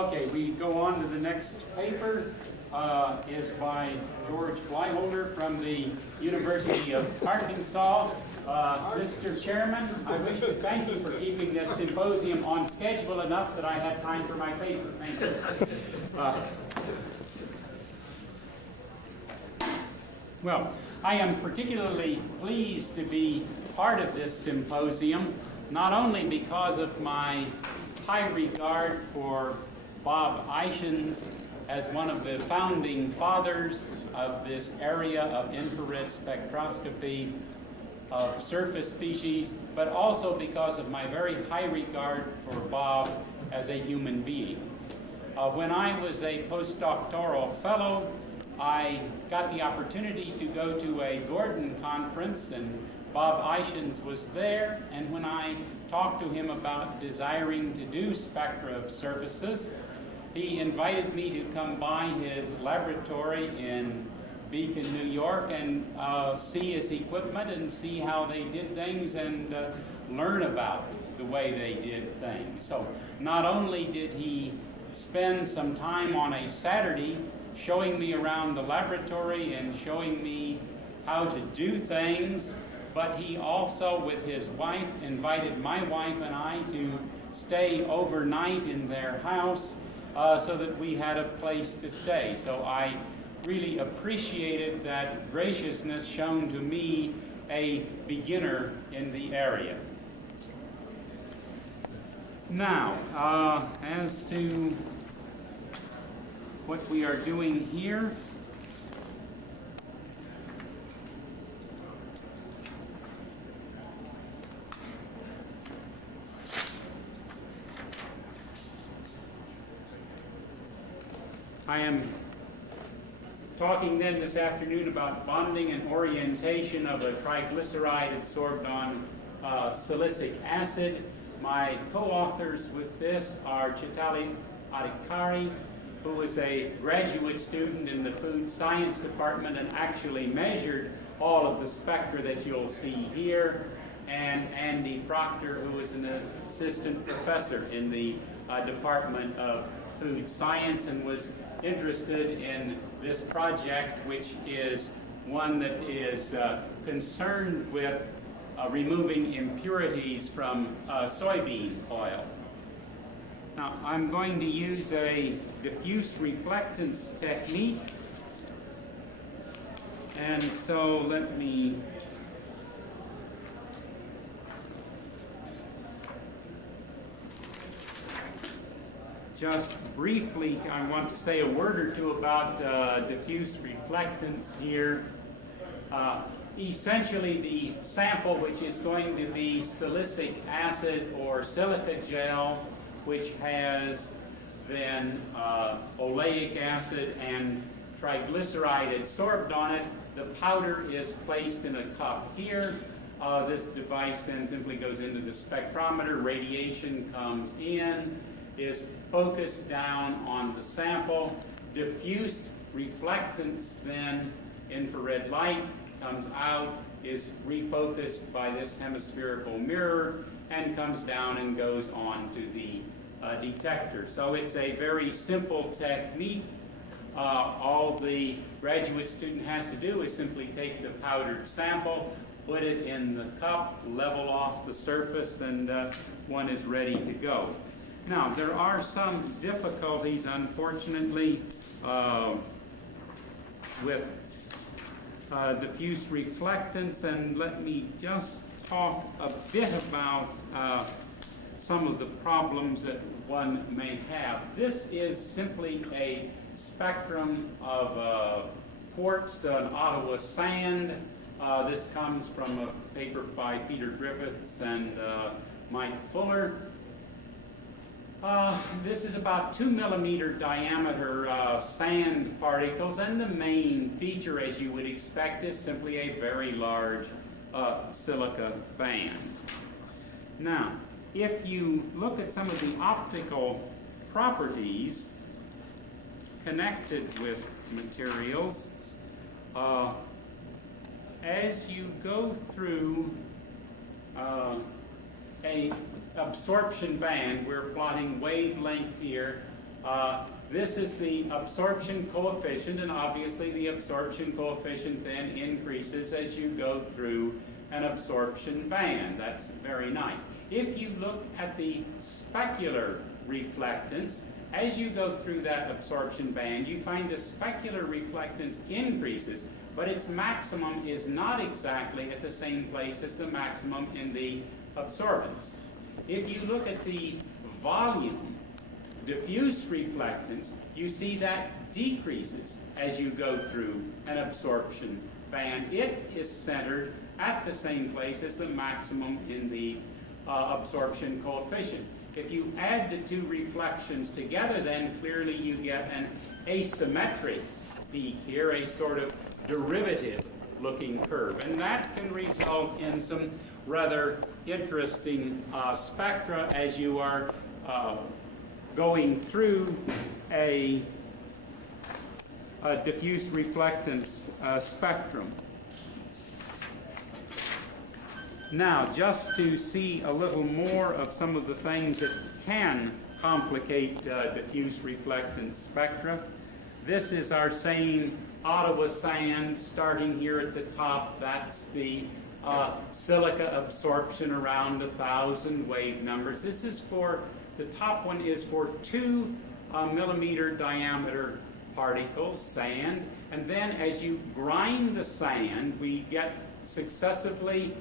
Okay, we go on to the next paper. Is by Geore Blyholder from the University of Arkansas. Mr. Chairman, I wish to thank you for keeping this symposium on schedule enough that I had time for my paper. Thank you. Well, I am particularly pleased to be part of this symposium, not only because of my high regard for Bob Ishins as one of the founding fathers of this area of infrared spectroscopy of surface species, but also because of my very high regard for Bob as a human being. When I was a postdoctoral fellow, I got the opportunity to go to a Gordon conference, and Bob Ishins was there, and when I talked to him about desiring to do spectra of surfaces, he invited me to come by his laboratory in Beacon, New York, and see his equipment and see how they did things and learn about the way they did things. So not only did he spend some time on a Saturday showing me around the laboratory and showing me how to do things, but he also, with his wife, invited my wife and I to stay overnight in their house so that we had a place to stay. So I really appreciated that graciousness shown to me, a beginner in the area. Now, as to what we are doing here, I am talking then this afternoon about bonding and orientation of a triglyceride adsorbed on siliicic acid. My co-authors with this are Chitali Adhikari, who is a graduate student in the food science department and actually measured all of the spectra that you'll see here, and Andy Proctor, who is an assistant professor in the Department of Food Science and was interested in this project, which is one that is concerned with removing impurities from soybean oil. Now, I'm going to use a diffuse reflectance technique, and so let me just briefly, I want to say a word or two about diffuse reflectance here. Essentially, the sample, which is going to be siliicic acid or silica gel, which has then oleic acid and triglyceride adsorbed on it. The powder is placed in a cup here. This device then simply goes into the spectrometer. Radiation comes in, is focused down on the sample. Diffuse reflectance, then infrared light comes out, is refocused by this hemispherical mirror, and comes down and goes on to the detector. So it's a very simple technique. All the graduate student has to do is simply take the powdered sample, put it in the cup, level off the surface, and one is ready to go. Now, there are some difficulties, unfortunately, with diffuse reflectance, and let me just talk a bit about some of the problems that one may have. This is simply a spectrum of quartz and Ottawa sand. This comes from a paper by Peter Griffiths and Mike Fuller. This is about 2 millimeter diameter sand particles, and the main feature, as you would expect, is simply a very large silica band. Now, if you look at some of the optical properties connected with materials, as you go through a absorption band, we're plotting wavelength here, This is the absorption coefficient, and obviously the absorption coefficient then increases as you go through an absorption band. That's very nice. If you look at the specular reflectance, as you go through that absorption band, you find the specular reflectance increases, but its maximum is not exactly at the same place as the maximum in the absorbance. If you look at the volume diffuse reflectance, you see that decreases as you go through an absorption band. It is centered at the same place as the maximum in the absorption coefficient. If you add the two reflections together, then clearly you get an asymmetric peak here, a sort of derivative looking curve. And that can result in some rather interesting spectra as you are going through a diffuse reflectance spectrum. Now, just to see a little more of some of the things that can complicate diffuse reflectance spectra, this is our same Ottawa sand starting here at the top. That's the silica absorption around 1,000 wave numbers. This is for, the top one is for 2 millimeter diameter particles, sand, and then as you grind the sand, we get successively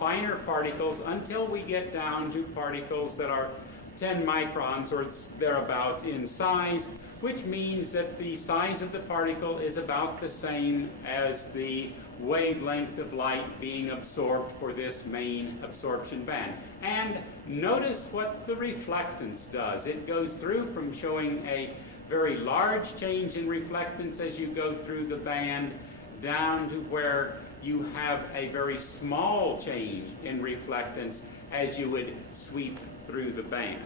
finer particles until we get down to particles that are 10 microns or thereabouts in size, which means that the size of the particle is about the same as the wavelength of light being absorbed for this main absorption band. And notice what the reflectance does. It goes through from showing a very large change in reflectance as you go through the band down to where you have a very small change in reflectance as you would sweep through the band.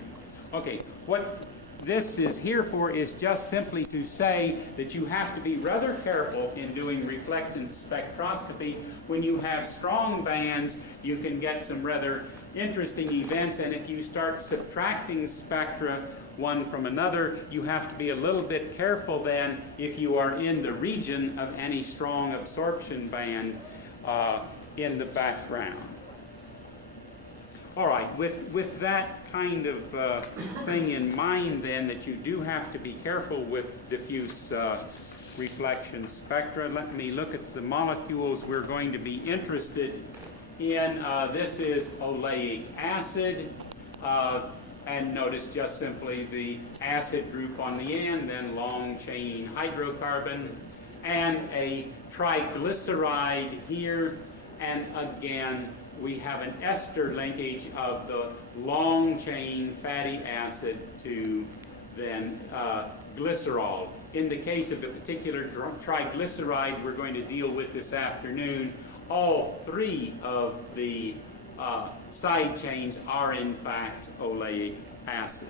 Okay, what this is here for is just simply to say that you have to be rather careful in doing reflectance spectroscopy. When you have strong bands, you can get some rather interesting events, and if you start subtracting spectra one from another, you have to be a little bit careful then if you are in the region of any strong absorption band in the background. All right, with that kind of thing in mind then, that you do have to be careful with diffuse reflection spectra, let me look at the molecules we're going to be interested in. This is oleic acid. And notice just simply the acid group on the end, then long chain hydrocarbon, and a triglyceride here, and again we have an ester linkage of the long chain fatty acid to then glycerol. In the case of the particular triglyceride we're going to deal with this afternoon, all 3 of the side chains are in fact oleic acid.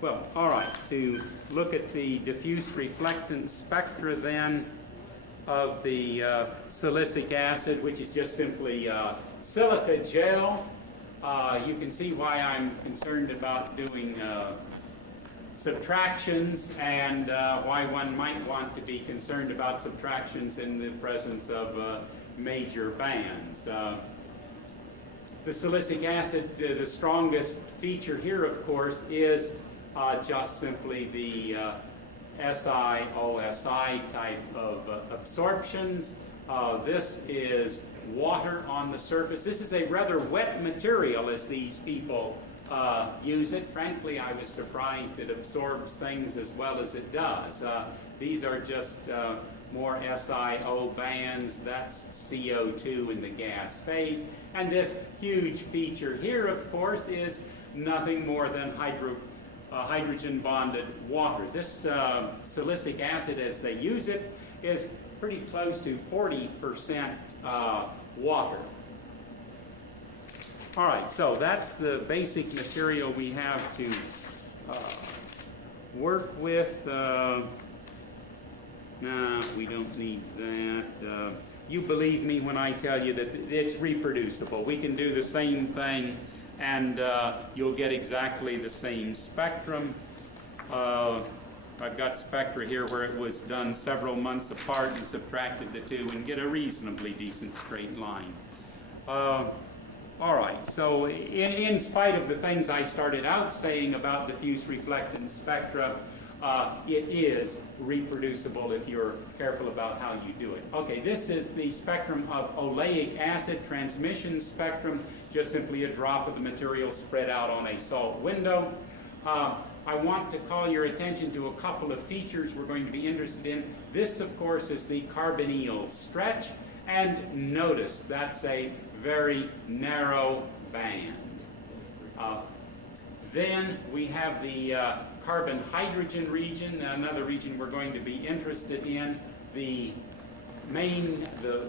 Well, all right, to look at the diffuse reflectance spectra then of the silicic acid, which is just simply silica gel. You can see why I'm concerned about doing subtractions, and why one might want to be concerned about subtractions in the presence of major bands. The silicic acid, the strongest feature here, of course, is just simply the SiOSi type of absorptions. This is water on the surface. This is a rather wet material as these people use it. Frankly, I was surprised it absorbs things as well as it does. These are just more SiO bands. That's CO2 in the gas phase. And this huge feature here, of course, is nothing more than hydrogen bonded water. This silicic acid, as they use it, is pretty close to 40% water. All right, so that's the basic material we have to work with. No, we don't need that. You believe me when I tell you that it's reproducible. We can do the same thing and you'll get exactly the same spectrum. I've got spectra here where it was done several months apart and subtracted the two and get a reasonably decent straight line. All right, so in spite of the things I started out saying about diffuse reflectance spectra, it is reproducible if you're careful about how you do it. Okay, this is the spectrum of oleic acid transmission spectrum, just simply a drop of the material spread out on a salt window. I want to call your attention to a couple of features we're going to be interested in. This, of course, is the carbonyl stretch, and notice that's a very narrow band. Then we have the carbon-hydrogen region, another region we're going to be interested in. The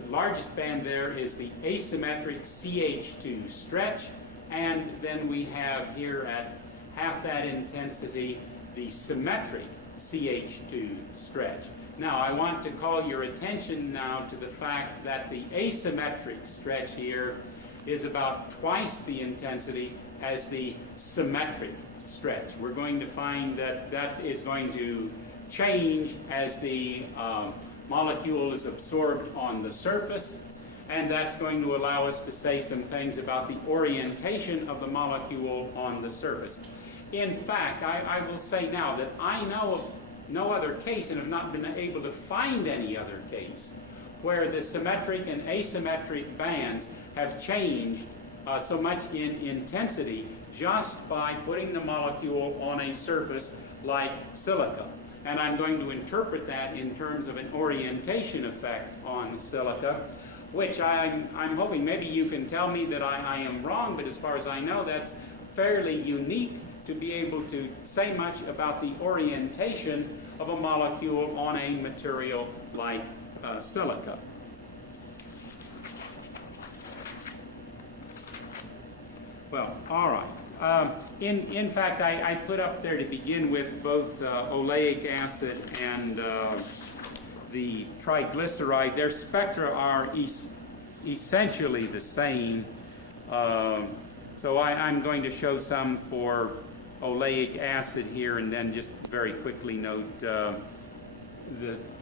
largest band there is the asymmetric CH2 stretch, and then we have here at half that intensity the symmetric CH2 stretch. Now, I want to call your attention now to the fact that the asymmetric stretch here is about twice the intensity as the symmetric stretch. We're going to find that that is going to change as the molecule is absorbed on the surface, and that's going to allow us to say some things about the orientation of the molecule on the surface. In fact, I will say now that I know of no other case and have not been able to find any other case where the symmetric and asymmetric bands have changed so much in intensity just by putting the molecule on a surface like silica. And I'm going to interpret that in terms of an orientation effect on silica, which I'm hoping maybe you can tell me that I am wrong, but as far as I know, that's fairly unique to be able to say much about the orientation of a molecule on a material like silica. Well, all right. In fact, I put up there to begin with both oleic acid and the triglyceride. Their spectra are essentially the same. So I'm going to show some for oleic acid here, and then just very quickly note the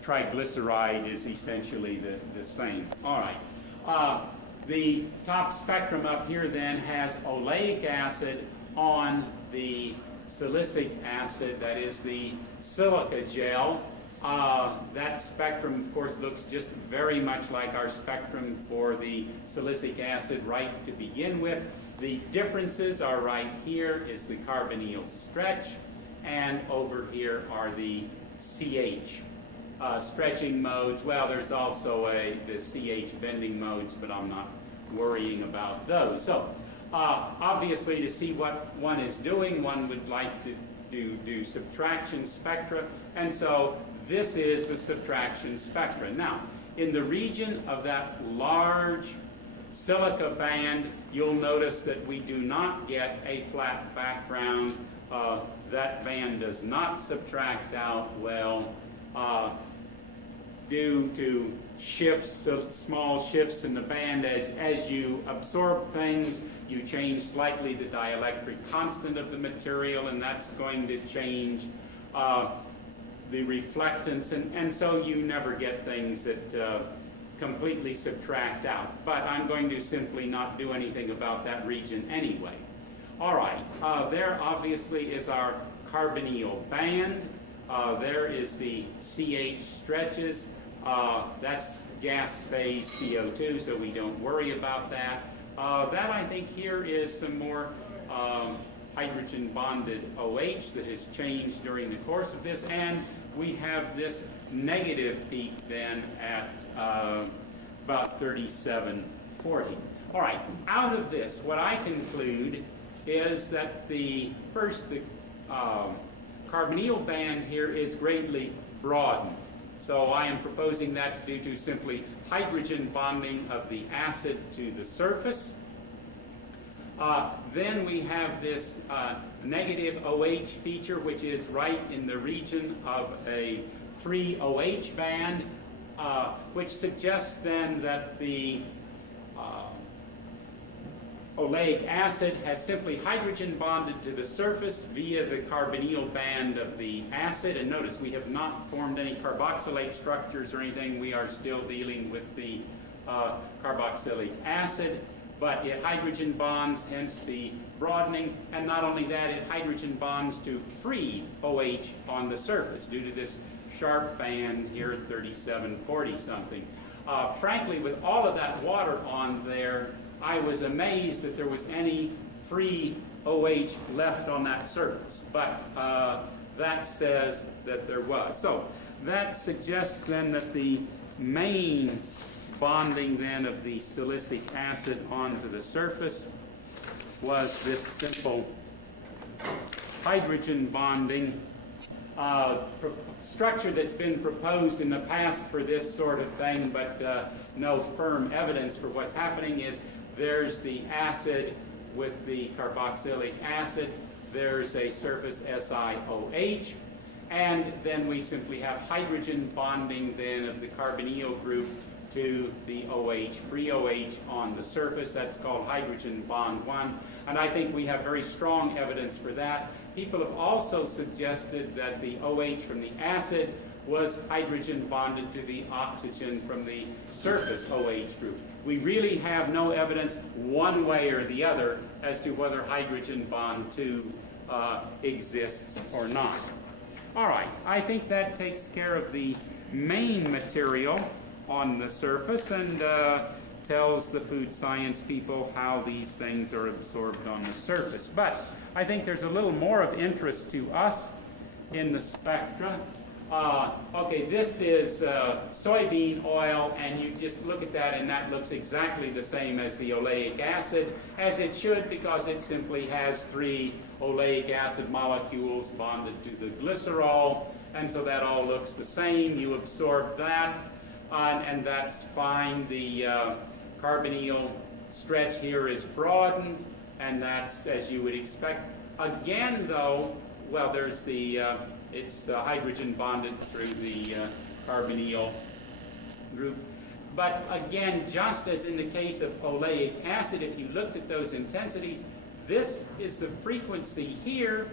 triglyceride is essentially the same. All right. The top spectrum up here then has oleic acid on the silicic acid, that is the silica gel. That spectrum, of course, looks just very much like our spectrum for the silicic acid right to begin with. The differences are right here is the carbonyl stretch, and over here are the CH stretching modes. Well, there's also the CH bending modes, but I'm not worrying about those. So, obviously, to see what one is doing, one would like to do subtraction spectra, and so this is the subtraction spectra. Now, in the region of that large silica band, you'll notice that we do not get a flat background. That band does not subtract out well due to shifts, small shifts in the band. As you absorb things, you change slightly the dielectric constant of the material, and that's going to change the reflectance, and so you never get things that completely subtract out. But I'm going to simply not do anything about that region anyway. All right, there obviously is our carbonyl band. There is the CH stretches. That's gas phase CO2, so we don't worry about that. That, I think, here is some more hydrogen bonded OH that has changed during the course of this, and we have this negative peak then at about 3740. All right, out of this, what I conclude is that the carbonyl band here is greatly broadened. So I am proposing that's due to simply hydrogen bonding of the acid to the surface. Then we have this negative OH feature, which is right in the region of a 3-OH band, which suggests then that the oleic acid has simply hydrogen bonded to the surface via the carbonyl band of the acid. And notice we have not formed any carboxylate structures or anything. We are still dealing with the carboxylic acid. But it hydrogen bonds, hence the broadening. And not only that, it hydrogen bonds to free OH on the surface due to this sharp band here at 3740 something. Frankly, with all of that water on there, I was amazed that there was any free OH left on that surface. But that says that there was. So that suggests then that the main bonding then of the silicic acid onto the surface was this simple hydrogen bonding structure that's been proposed in the past for this sort of thing, but no firm evidence for what's happening. Is there's the acid with the carboxylic acid, there's a surface SiOH, and then we simply have hydrogen bonding then of the carbonyl group to the OH, free OH on the surface. That's called hydrogen bond 1, and I think we have very strong evidence for that. People have also suggested that the OH from the acid was hydrogen bonded to the oxygen from the surface OH group. We really have no evidence one way or the other as to whether hydrogen bond 2 exists or not. All right, I think that takes care of the main material on the surface and tells the food science people how these things are absorbed on the surface. But I think there's a little more of interest to us in the spectra. Okay, this is soybean oil, and you just look at that, and that looks exactly the same as the oleic acid, as it should, because it simply has 3 oleic acid molecules bonded to the glycerol, and so that all looks the same. You absorb that, and that's fine. The carbonyl stretch here is broadened, and that's as you would expect. Again, though, well, there's the it's hydrogen bonded through the carbonyl group. But again, just as in the case of oleic acid, if you looked at those intensities, this is the frequency here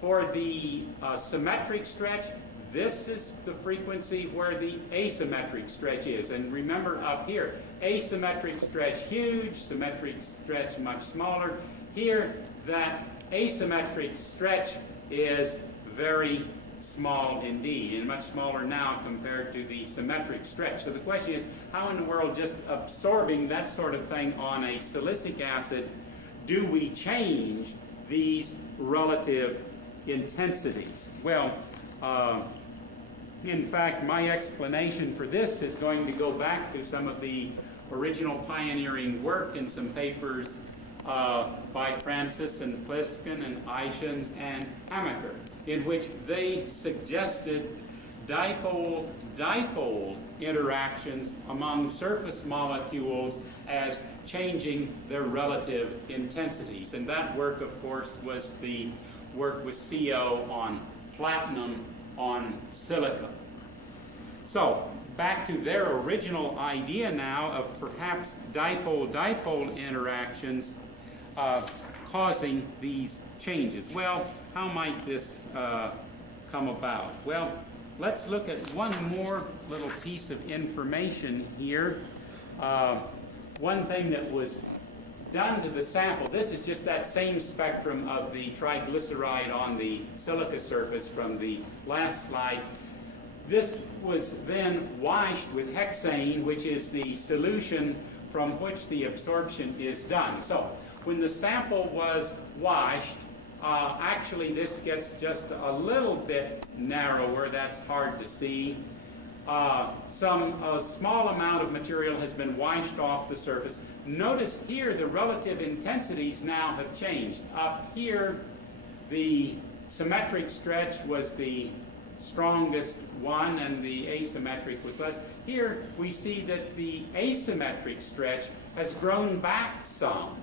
for the symmetric stretch. This is the frequency where the asymmetric stretch is. And remember up here, asymmetric stretch huge, symmetric stretch much smaller. Here, that asymmetric stretch is very small indeed, and much smaller now compared to the symmetric stretch. So the question is, how in the world, just absorbing that sort of thing on a silicic acid, do we change these relative intensities? Well, in fact, my explanation for this is going to go back to some of the original pioneering work in some papers by Francis and Pliskin and Eichens and Hamaker, in which they suggested dipole-dipole interactions among surface molecules as changing their relative intensities. And that work, of course, was the work with CO on platinum on silica. So, back to their original idea now of perhaps dipole-dipole interactions causing these changes. Well, how might this come about? Well, let's look at one more little piece of information here. One thing that was done to the sample, this is just that same spectrum of the triglyceride on the silica surface from the last slide. This was then washed with hexane, which is the solution from which the absorption is done. So, when the sample was washed, actually this gets just a little bit narrower. That's hard to see. A small amount of material has been washed off the surface. Notice here the relative intensities now have changed. Up here, the symmetric stretch was the strongest one and the asymmetric was less. Here we see that the asymmetric stretch has grown back some.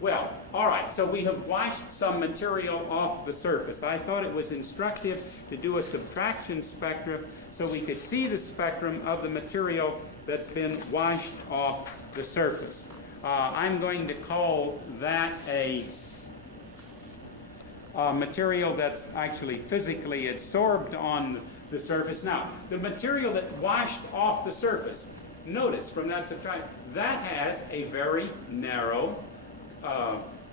Well, all right, so we have washed some material off the surface. I thought it was instructive to do a subtraction spectrum so we could see the spectrum of the material that's been washed off the surface. I'm going to call that a material that's actually physically adsorbed on the surface. Now, the material that washed off the surface, notice from that subtract, that has a very narrow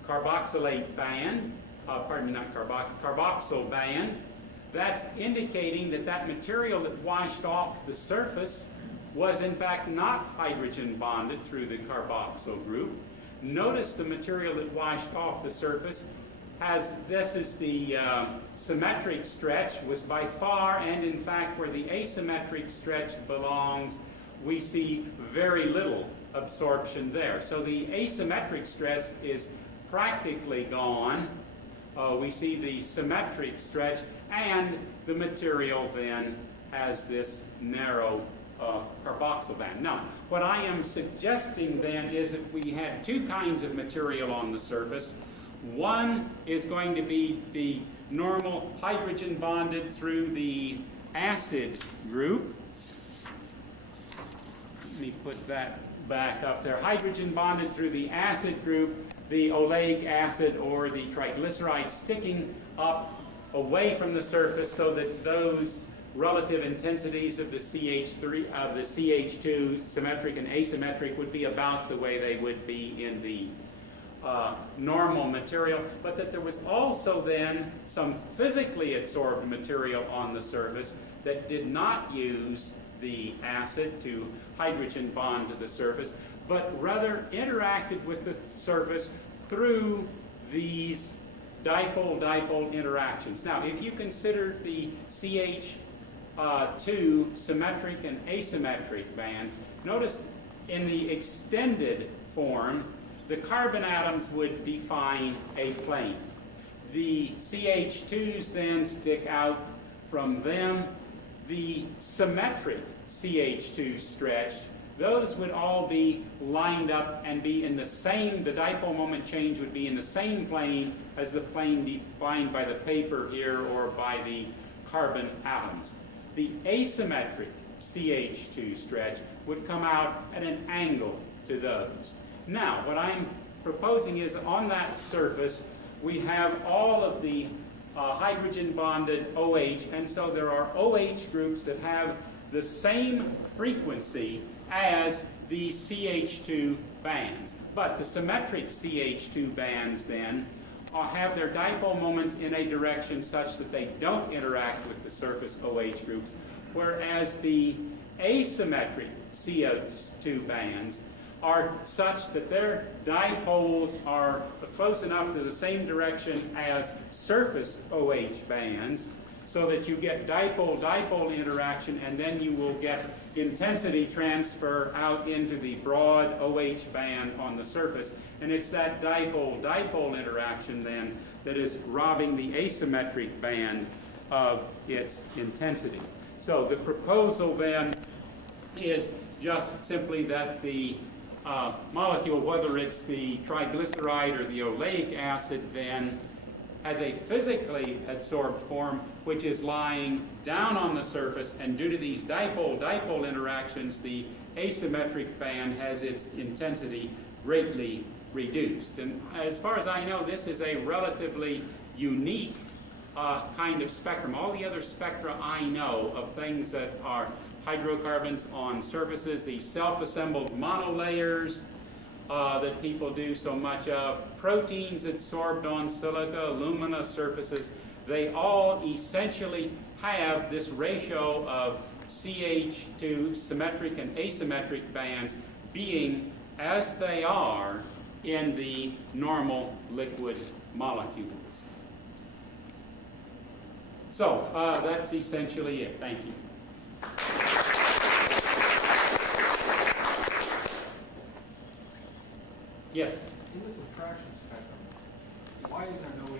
carboxylate band, carboxyl band. That's indicating that that material that washed off the surface was in fact not hydrogen bonded through the carboxyl group. Notice the material that washed off the surface has, this is the symmetric stretch, was by far, and in fact where the asymmetric stretch belongs, we see very little absorption there. So the asymmetric stretch is practically gone. We see the symmetric stretch, and the material then has this narrow carboxyl band. Now, what I am suggesting then is if we had two kinds of material on the surface, one is going to be the normal hydrogen bonded through the acid group. Let me put that back up there. Hydrogen bonded through the acid group, the oleic acid or the triglyceride sticking up away from the surface so that those relative intensities of the CH3, of the CH2, symmetric and asymmetric, would be about the way they would be in the normal material, but that there was also then some physically adsorbed material on the surface that did not use the acid to hydrogen bond to the surface, but rather interacted with the surface through these dipole-dipole interactions. Now, if you consider the CH2 symmetric and asymmetric bands, notice in the extended form, the carbon atoms would define a plane. The CH2s then stick out from them. The symmetric CH2 stretch, those would all be lined up and be in the same, the dipole moment change would be in the same plane as the plane defined by the paper here or by the carbon atoms. The asymmetric CH2 stretch would come out at an angle to those. Now, what I'm proposing is on that surface, we have all of the hydrogen bonded OH, and so there are OH groups that have the same frequency as the CH2 bands. But the symmetric CH2 bands then have their dipole moments in a direction such that they don't interact with the surface OH groups, whereas the asymmetric CH2 bands are such that their dipoles are close enough to the same direction as surface OH bands, so that you get dipole-dipole interaction, and then you will get intensity transfer out into the broad OH band on the surface. And it's that dipole-dipole interaction then that is robbing the asymmetric band of its intensity. So the proposal then is just simply that the molecule, whether it's the triglyceride or the oleic acid, then has a physically adsorbed form which is lying down on the surface, and due to these dipole-dipole interactions, the asymmetric band has its intensity greatly reduced. And as far as I know, this is a relatively unique kind of spectrum. All the other spectra I know of things that are hydrocarbons on surfaces, these self-assembled monolayers that people do so much of, proteins adsorbed on silica, alumina surfaces, they all essentially have this ratio of CH2 symmetric and asymmetric bands being as they are in the normal liquid molecules. So that's essentially it. Thank you. Yes? In the subtraction spectrum, why is there no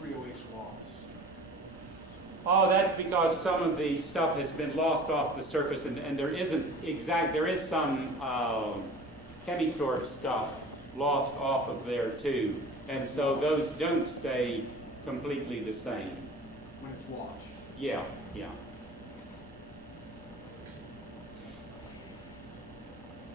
free OH loss? Oh, that's because some of the stuff has been lost off the surface, and there is some chemisorph stuff lost off of there too. And so those don't stay completely the same. When it's washed? Yeah, yeah.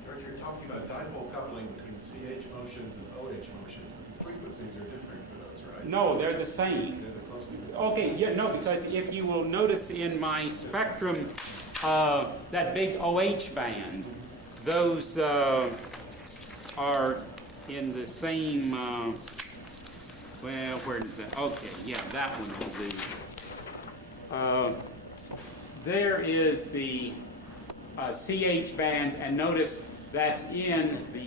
George, you're talking about dipole coupling between CH motions and OH motions, but the frequencies are different for those, right? No, they're the same. They're the closely the same. Okay, yeah, no, because if you will notice in my spectrum, that big OH band, those are in the same, well, where is that? Okay, yeah, that one will do. There is the CH bands, and notice that's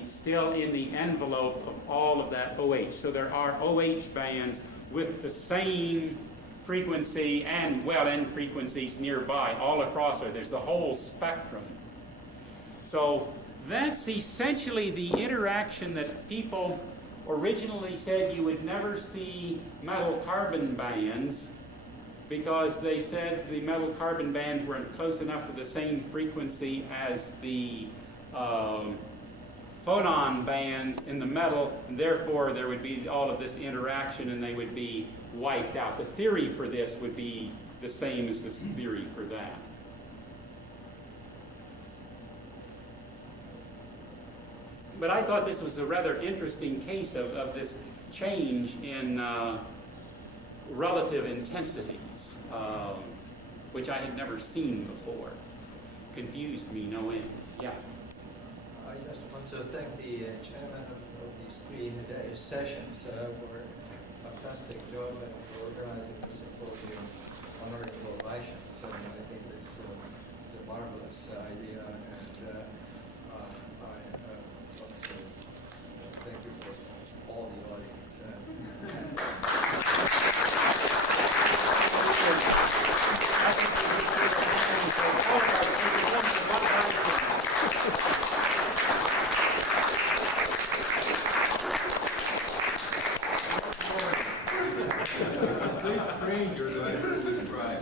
still in the envelope of all of that OH. So there are OH bands with the same frequency and, well, end frequencies nearby, all across there. There's the whole spectrum. So that's essentially the interaction that people originally said you would never see metal carbon bands, because they said the metal carbon bands weren't close enough to the same frequency as the photon bands in the metal, and therefore there would be all of this interaction and they would be wiped out. The theory for this would be the same as this theory for that. But I thought this was a rather interesting case of this change in relative intensities, which I had never seen before. Confused me no end. Yeah. I just want to thank the chairman of these 3 sessions for a fantastic job and for organizing the symposium honoring Blyholder. So I think it's a marvelous idea, and I want to thank you for all the audience. Complete strangers, I heard this right.